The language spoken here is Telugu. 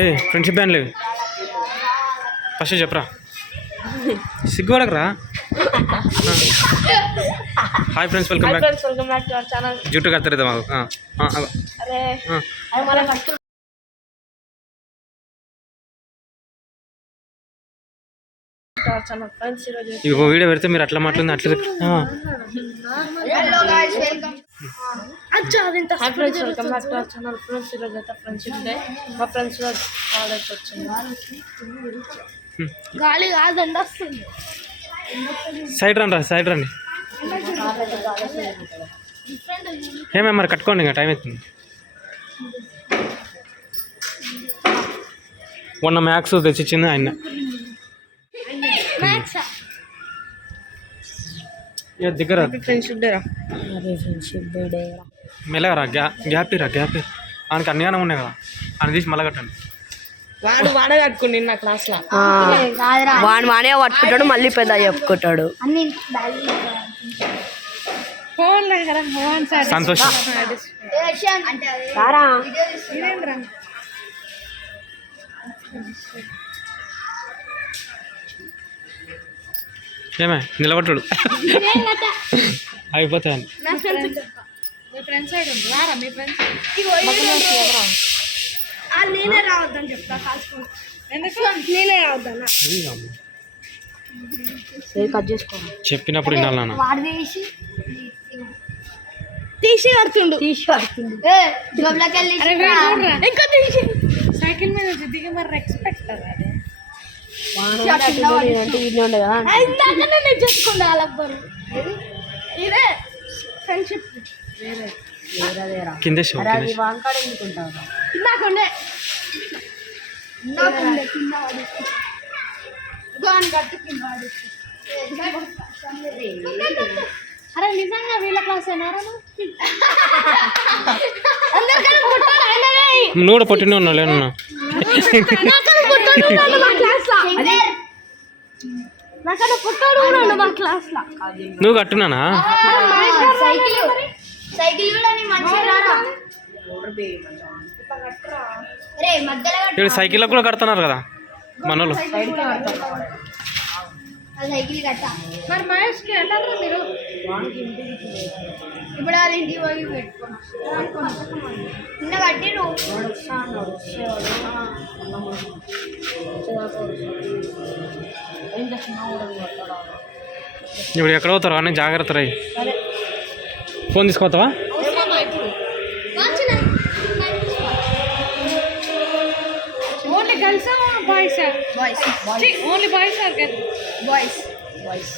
ఏ ఫ్రెండ్షిప్ బ్యాండ్ లేవు ఫస్ట్ చెప్పరా సిగ్గుపడకరా. Hi friends, welcome back to our channel. జుట్టు కత్తరేదా మాకు. ఇగో వీడియో పెడితే మీరు అట్లా మాట్లాడింది అట్లా సైడ్ రండి సైడ్ రండి. ఏమే మరి కట్టుకోండి, ఇంకా టైం అవుతుంది. మొన్న మ్యాథ్స్ తెచ్చిచ్చింది ఆయన. దగ్గర మెల్లగరా, గ్యాప్ రా గ్యాప్. ఆయనకి అన్ని ఉన్నాయి కదా, ఆయన తీసి మళ్ళీ కట్టండి. వాడే కట్టుకుండి నా క్లాస్ లో వాడు వాడే పట్టుకుంటాడు, మళ్ళీ పెద్ద చెప్పుకుంటాడు. సంతోషం. ఏమే నిలబట్టాడు అయిపోతాయని. నేనే రావద్దని చెప్తా, నేనే రావద్దన్నా చెప్పినప్పుడు వినాలన్నా. తీసి కడుతుండు ఇంకా తీసి సైకిల్ మీద దిగి మరి ఎక్స్పెక్ట్ చేసుకుంటా ఇదే ఫ్రెండ్షిప్. కింద అరే నిజంగా వీళ్ళ క్లాస్ అయినారా? నువ్వు కూడా పొట్టినే ఉన్నావు లేనన్నా. నువ్వు కట్టున్నానా? ఇక్కడ సైకిల్ కూడా కడుతున్నారు కదా మనోళ్ళు. మరి మహేష్కి అంటారా మీరు? ఇప్పుడు వాళ్ళ ఇంటికి పోయి పెట్టుకున్నా బట్టి ఇప్పుడు ఎక్కడ పోతారు అని జాగ్రత్త రై. ఫోన్ తీసుకోతావా? Only girls boys? Only boys or girls? Boys.